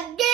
la